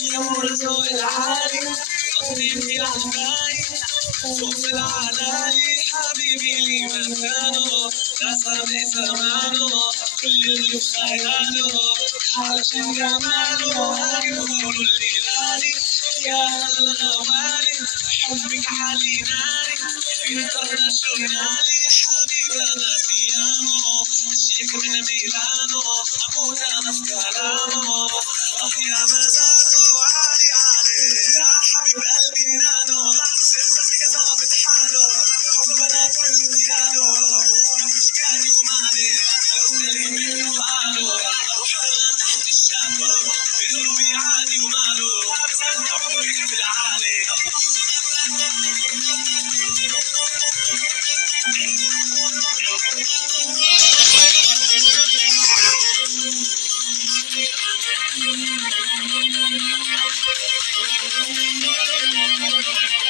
يمر ذوق العالي قصدي في أحبائي فوق العلالي حبيبي لي مكانه لا سابق زمانه كل اللي في خياله علشان جماله هاي وقولوا اللي غالي يا الغوالي حبك عالي ناري انترناشونالي حبيبي انا فيامو شيك من ميلانو اموت انا في كلامه يا مزاجه عالي عالي يا حبيب قلبي النانو سيبك يا ظابط حاله حبنا كله ديانو مش كان يوماني لو اللي منه قالوا اروح انا تحت الشامو بيقولوا بيعاني وماله بس حبك في العالي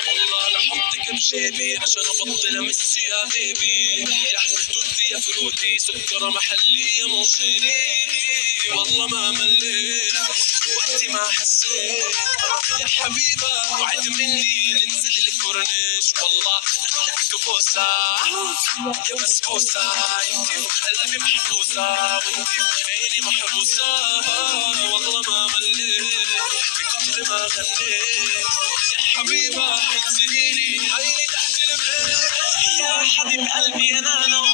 والله انا حطك بجيبي عشان ابطل امس يا بيبي يا حدودي يا فروتي سكر محلي يا مصيري والله ما مليت وقتي ما حسيت يا حبيبه وعد مني ننزل الكورنيش والله ناخدك كبوسه يا بسبوسه انتي في قلبي محبوسه وانتي في عيني محروسه والله ما مليت بكتر ما غنيت يا حبيبه انزليلي عيني تحت الميل يا حبيب قلبي يا نانو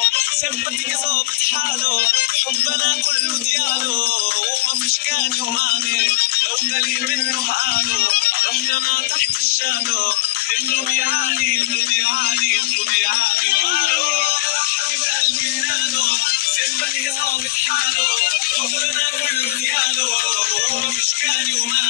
سمبتك ظابط حاله حبنا كله دياله وما فيش كان يوماني لو قالي منه قالوا رحنا انا تحت الشادو ابنه بيعاني ابنه بيعاني ابنه بيعاني يا حبيب قلبي يا نانو سمبتك ظابط حاله حبنا كله دياله وما فيش كان يوماني